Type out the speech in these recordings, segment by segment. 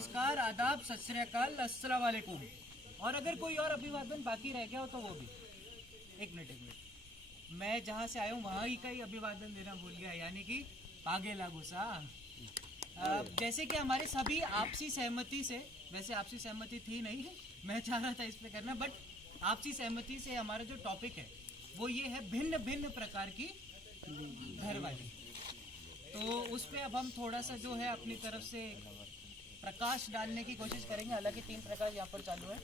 नमस्कार, आदाब, सत श्री अकाल, अस्सलाम वालेकुम। और अगर कोई और अभिवादन बाकी रह गया हो तो वो भी एक मिनट मैं जहाँ से आया हूँ वहाँ ही का ही अभिवादन देना भूल गया, यानी कि पागे लागू सा। जैसे कि हमारे सभी आपसी सहमति से, वैसे आपसी सहमति थी नहीं, मैं चाह रहा था इस पे करना, बट आपसी सहमति से हमारा जो टॉपिक है वो ये है भिन्न भिन्न प्रकार की घरवाली। तो उस पे अब हम थोड़ा सा जो है अपनी तरफ से प्रकाश डालने की कोशिश करेंगे। हालांकि 3 प्रकाश यहाँ पर चालू है।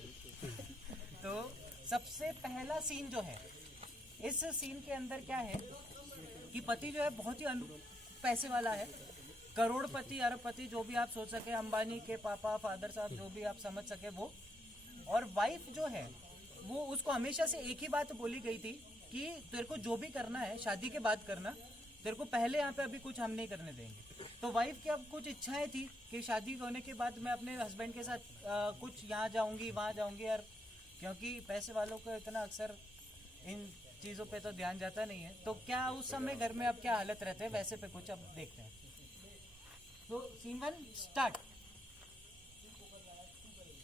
तो सबसे पहला सीन जो है, इस सीन के अंदर क्या है कि पति जो है बहुत ही पैसे वाला है, करोड़पति, अरबपति, जो भी आप सोच सके, अंबानी के पापा, फादर साहब, जो भी आप समझ सके वो। और वाइफ जो है वो, उसको हमेशा से एक ही बात बोली गई थी कि तेरे को जो भी करना है शादी के बाद करना, तेरे को पहले यहाँ पे अभी कुछ हम नहीं करने देंगे। तो वाइफ की अब कुछ इच्छाएं थी कि शादी होने के बाद मैं अपने हस्बैंड के साथ कुछ यहाँ जाऊँगी वहाँ जाऊँगी यार, क्योंकि पैसे वालों को इतना अक्सर इन चीज़ों पे तो ध्यान जाता नहीं है। तो क्या उस समय घर में अब क्या हालत रहते हैं, वैसे पे कुछ अब देखते हैं। तो सीन 1 स्टार्ट।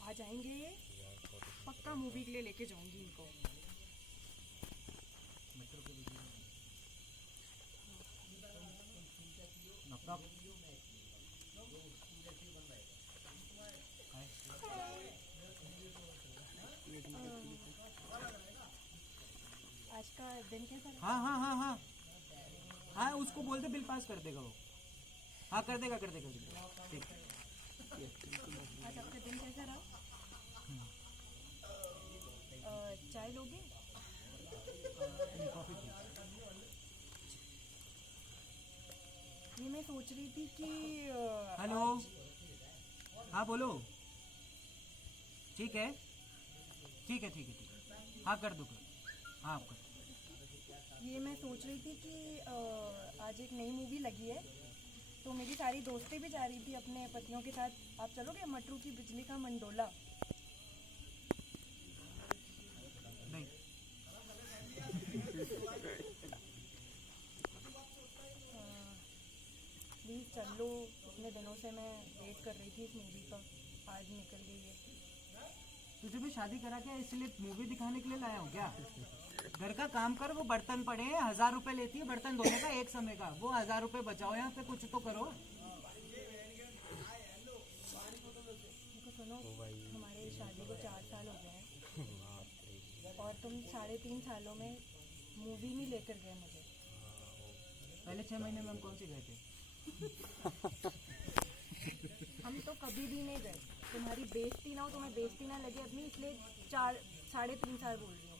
आ जाएंगे ये, पक्का मूवी के लिए लेके जाऊंगी इनको। आज का दिन कैसा रहा? हाँ हाँ हाँ हाँ हाँ, उसको बोल दे, बिल पास कर देगा वो। हाँ कर देगा ठीक। आज आपका दिन कैसा रहा? चाय लोगे? ये मैं सोच रही थी कि हेलो, हाँ बोलो। ठीक है। हाँ कर दो, हाँ आप कर। ये मैं सोच रही थी कि आज एक नई मूवी लगी है, तो मेरी सारी दोस्तें भी जा रही थी अपने पतियों के साथ। आप चलोगे? मटरू की बिजली का मंडोला। नहीं। प्लीज़ चल लो, इतने दिनों से मैं वेट कर रही थी इस मूवी का, आज निकल गई है। तुझे भी शादी करा के इसलिए मूवी दिखाने के लिए लाया हूँ क्या? घर का काम कर, वो बर्तन पड़े हैं, 1000 रुपए लेती है बर्तन धोने का एक समय का, वो 1000 रुपए बचाओ, यहाँ पे कुछ तो करो। सुनो, हमारे शादी को 4 साल हो गए हैं और तुम 3.5 सालों में मूवी नहीं लेकर गए मुझे। पहले 6 महीने में हम कौन सी गए थे? हम तो कभी भी नहीं गए। तुम्हारी बेइज्जती ना हो, तुम्हें बेइज्जती ना लगे अपनी, इसलिए 3.5 साल बोल रही हूँ।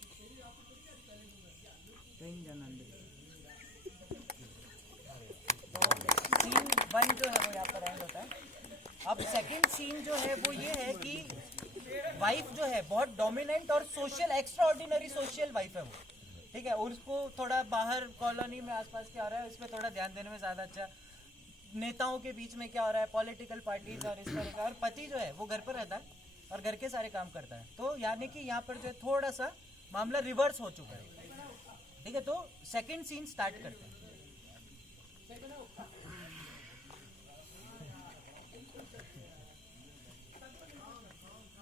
कहीं जाना अंदर। सीन 1 जो है वो यहाँ पर एंड होता है। अब सेकंड सीन जो है वो ये है कि वाइफ जो है बहुत डोमिनेंट और social, extra ordinary social wife है वो, ठीक है। और उसको थोड़ा बाहर कॉलोनी में आसपास क्या हो रहा है इस पर थोड़ा ध्यान देने में ज़्यादा अच्छा, नेताओं के बीच में क्या हो रहा है, पॉलिटिकल पार्टीज और इस तरह का। और पति जो है वो घर पर रहता है और घर के सारे काम करता है। तो यानी कि यहाँ पर जो है थोड़ा सा मामला रिवर्स हो चुका है, ठीक है। तो सेकंड सीन स्टार्ट करते हैं।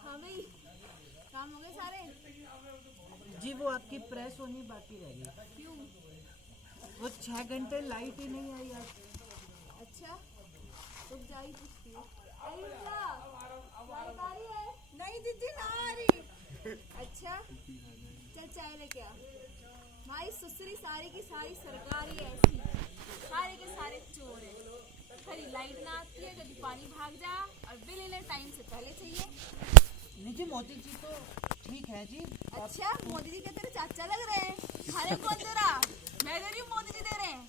हाँ भाई, काम हो गए सारे? जी वो आपकी प्रेस होनी बाकी रह गई। क्यों? वो 6 घंटे लाइट ही नहीं आई आज। अच्छा, रुक जा ही पूछती हूँ। लाइट आ रही है? नहीं दीदी, ना आ रही। अच्छा, चल चाय लेके आ। भाई सुसरी सारी की सारी सरकार ही ऐसी, सारे के सारे चोर है। कभी लाइट ना आती है, कभी पानी भाग जा, और बिल इन्हें टाइम से पहले चाहिए। नहीं जी, मोदी जी तो ठीक है जी। अच्छा, मोदी जी के तेरे चाचा लग रहे हैं। खाने कौन दे रहा? मैं दे रही हूँ, मोदी जी दे रहे हैं?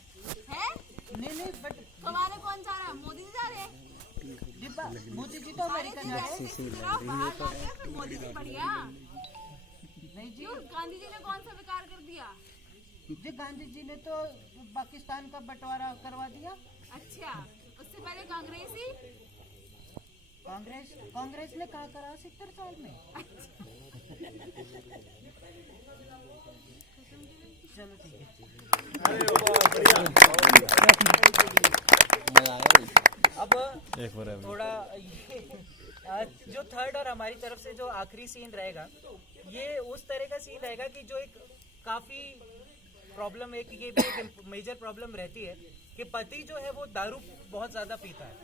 नहीं बट तुम्हारे कौन जा रहा? मोदी जी जा रहे हैं। मोदी जी तो अमेरिका जा रहे हैं। बाहर जाते हैं, फिर मोदी जी बढ़िया। नहीं जी, क्यों, गांधी जी ने कौन सा विकार कर दिया? जी गांधी जी ने तो पाकिस्तान का बंटवारा करवा दिया। अच्छा, उससे पहले कांग्रेसी? कांग्रेस ने कहा करा 70 साल में। चलो ठीक है। अब एक बार अभी थोड़ा जो थर्ड और हमारी तरफ से जो आखिरी सीन रहेगा, ये उस तरह का सीन रहेगा कि जो एक काफ़ी प्रॉब्लम, एक ये भी एक मेजर प्रॉब्लम रहती है कि पति जो है वो दारू बहुत ज़्यादा पीता है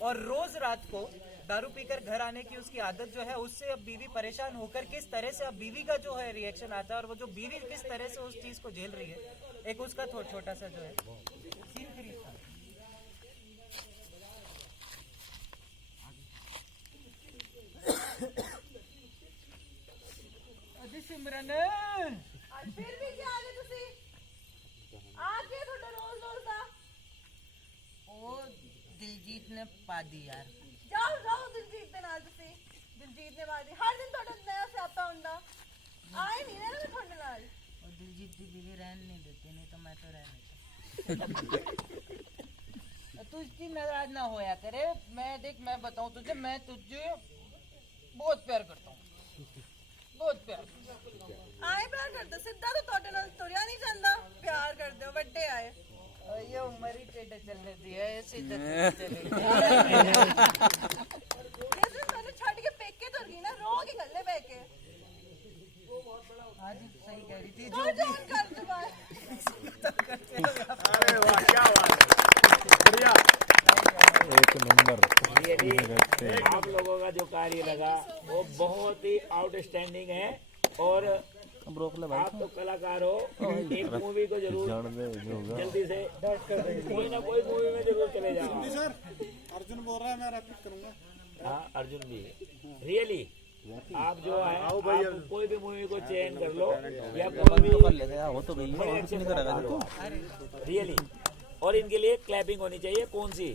और रोज़ रात को दारू पीकर घर आने की उसकी आदत जो है, उससे अब बीवी परेशान होकर किस तरह से अब बीवी का जो है रिएक्शन आता है और वो जो बीवी किस तरह से उस चीज़ को झेल रही है, एक उसका छोटा सा जो है सीन क्रिएट था। अजी सिमरन और फिर भी क्या आ गए ਤੁਸੀਂ आ गए ਤੁਹਾਡਾ ਰੋਜ਼ ਦਾ वो दिलजीत ने पा दी यार। ਜਾਓ ਜਾਓ ਦਿਲਜੀਤ ਦੇ ਨਾਲ ਤੁਸੀਂ ਦਿਲਜੀਤ ਨੇ ਬਾਦੀ ਹਰ ਦਿਨ ਤੁਹਾਡਾ ਨਵਾਂ ਸਿਆਪਾ ਹੁੰਦਾ ਆਏ ਨਹੀਂ ਨਾ ਮੈਂ ਤੁਹਾਡੇ ਨਾਲ और दिलजीत की बीवी रहने नहीं देती, नहीं तो मैं तो रह लेता। तू इसकी नाराज ना होया करे। मैं देख, मैं बताऊं तुझे, मैं तुझे बहुत प्यार करता हूँ, बहुत प्यार। ਆਏ ਪਿਆਰ ਕਰਦੇ ਸਿੱਧਾ ਤਾਂ ਤੁਹਾਡੇ ਨਾਲ ਤੁਰਿਆ ਨਹੀਂ ਜਾਂਦਾ ਪਿਆਰ ਕਰਦੇ ਹੋ ਵੱਡੇ ਆਏ और ये उम्र ही टेढ़े चल रही है, ऐसे ही चलेगी। ਜਿਸ ਦਿਨ ਮੈਨੂੰ ਛੱਡ ਕੇ ਪੇਕੇ ਤੁਰ ਗਈ ਨਾ ਰੋਗ ਹੀ ਗੱਲੇ ਬੈ ਕੇ आज सही कह रही थी। ਜੋ ਜਾਨ ਕਰ ਜਵਾਏ अरे वाह क्या बात है, बढ़िया। एक नंबर आप लोगों का जो कार्य लगा वो बहुत ही आउटस्टैंडिंग है और अब रोक ले भाई। आप तो कलाकार हो, एक मूवी को जरूर जान दे जो होगा। जल्दी से कोई ना कोई मूवी में जरूर चले जाओ। सर अर्जुन बोल रहा है, मैं रैपिड करूंगा। हाँ अर्जुन भी रियली आप जो है आप कोई भी मूवी को चयन कर लो या कोई भी कर लेते हैं, वो तो गई है, और कुछ नहीं करेगा तो। रियली। और इनके लिए क्लैपिंग होनी चाहिए। कौन सी?